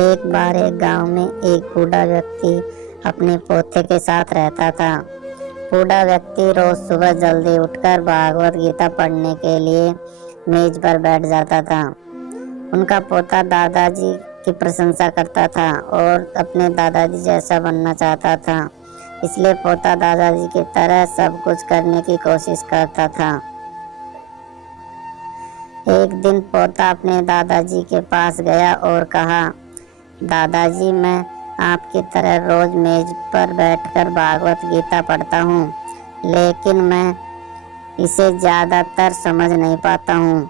एक बार एक गांव में एक बूढ़ा व्यक्ति अपने पोते के साथ रहता था। बूढ़ा व्यक्ति रोज सुबह जल्दी उठकर भागवत गीता पढ़ने के लिए मेज पर बैठ जाता था। उनका पोता दादाजी की प्रशंसा करता था और अपने दादाजी जैसा बनना चाहता था, इसलिए पोता दादाजी की तरह सब कुछ करने की कोशिश करता था। एक दिन पोता अपने दादाजी के पास गया और कहा, दादाजी, मैं आपकी तरह रोज मेज पर बैठकर भागवत गीता पढ़ता हूँ, लेकिन मैं इसे ज्यादातर समझ नहीं पाता हूँ।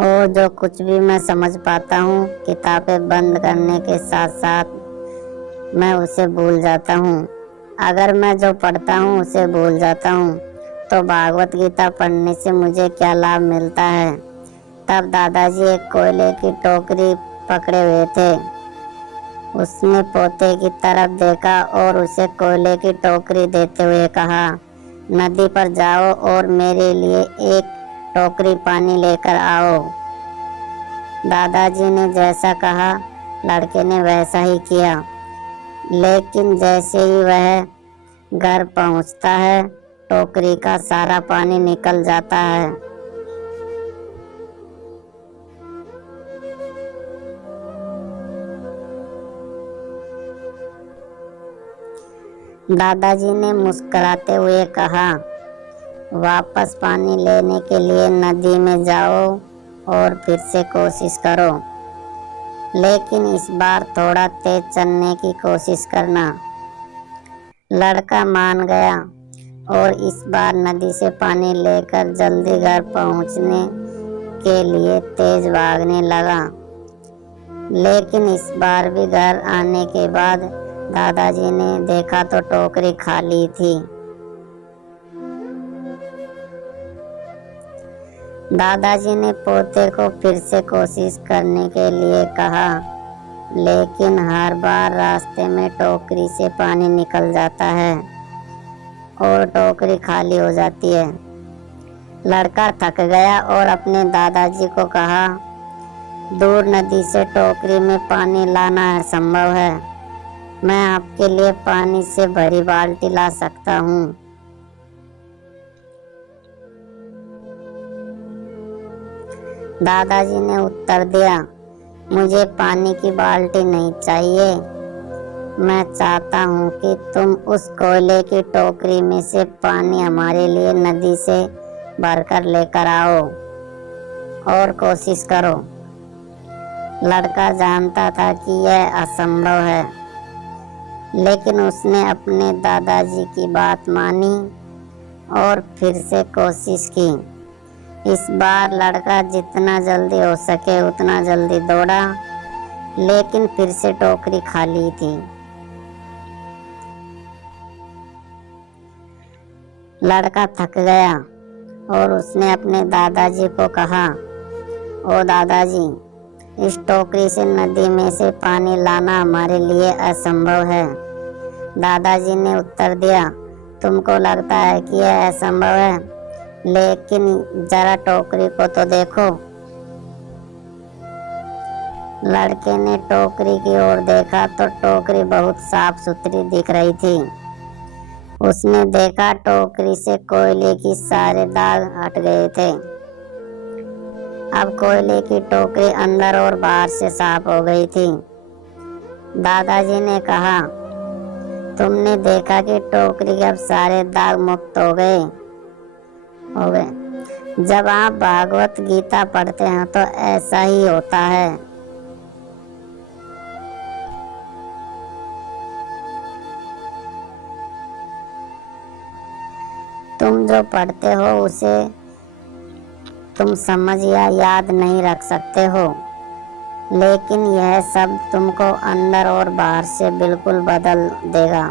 और जो कुछ भी मैं समझ पाता हूँ, किताबें बंद करने के साथ साथ मैं उसे भूल जाता हूँ। अगर मैं जो पढ़ता हूँ उसे भूल जाता हूँ, तो भागवत गीता पढ़ने से मुझे क्या लाभ मिलता है। तब दादाजी एक कोयले की टोकरी पकड़े हुए थे। उसने पोते की तरफ देखा और उसे कोयले की टोकरी देते हुए कहा, नदी पर जाओ और मेरे लिए एक टोकरी पानी लेकर आओ। दादाजी ने जैसा कहा, लड़के ने वैसा ही किया, लेकिन जैसे ही वह घर पहुंचता है, टोकरी का सारा पानी निकल जाता है। दादाजी ने मुस्कुराते हुए कहा, वापस पानी लेने के लिए नदी में जाओ और फिर से कोशिश करो, लेकिन इस बार थोड़ा तेज चलने की कोशिश करना। लड़का मान गया और इस बार नदी से पानी लेकर जल्दी घर पहुंचने के लिए तेज भागने लगा। लेकिन इस बार भी घर आने के बाद दादाजी ने देखा तो टोकरी खाली थी। दादाजी ने पोते को फिर से कोशिश करने के लिए कहा, लेकिन हर बार रास्ते में टोकरी से पानी निकल जाता है और टोकरी खाली हो जाती है। लड़का थक गया और अपने दादाजी को कहा, दूर नदी से टोकरी में पानी लाना असंभव है, मैं आपके लिए पानी से भरी बाल्टी ला सकता हूँ। दादाजी ने उत्तर दिया, मुझे पानी की बाल्टी नहीं चाहिए, मैं चाहता हूँ कि तुम उस कोयले की टोकरी में से पानी हमारे लिए नदी से भरकर लेकर आओ और कोशिश करो। लड़का जानता था कि यह असंभव है, लेकिन उसने अपने दादाजी की बात मानी और फिर से कोशिश की। इस बार लड़का जितना जल्दी हो सके उतना जल्दी दौड़ा, लेकिन फिर से टोकरी खाली थी। लड़का थक गया और उसने अपने दादाजी को कहा, ओ दादाजी, इस टोकरी से नदी में से पानी लाना हमारे लिए असंभव है। दादाजी ने उत्तर दिया, तुमको लगता है कि यह असंभव है, लेकिन जरा टोकरी को तो देखो। लड़के ने टोकरी की ओर देखा तो टोकरी बहुत साफ सुथरी दिख रही थी। उसने देखा टोकरी से कोयले की सारे दाग हट गए थे। अब कोयले की टोकरी अंदर और बाहर से साफ हो गई थी। दादाजी ने कहा, तुमने देखा कि टोकरी के अब सारे दाग मुक्त हो गए। जब आप भागवत गीता पढ़ते हैं तो ऐसा ही होता है। तुम जो पढ़ते हो उसे तुम समझ या याद नहीं रख सकते हो, लेकिन यह सब तुमको अंदर और बाहर से बिल्कुल बदल देगा।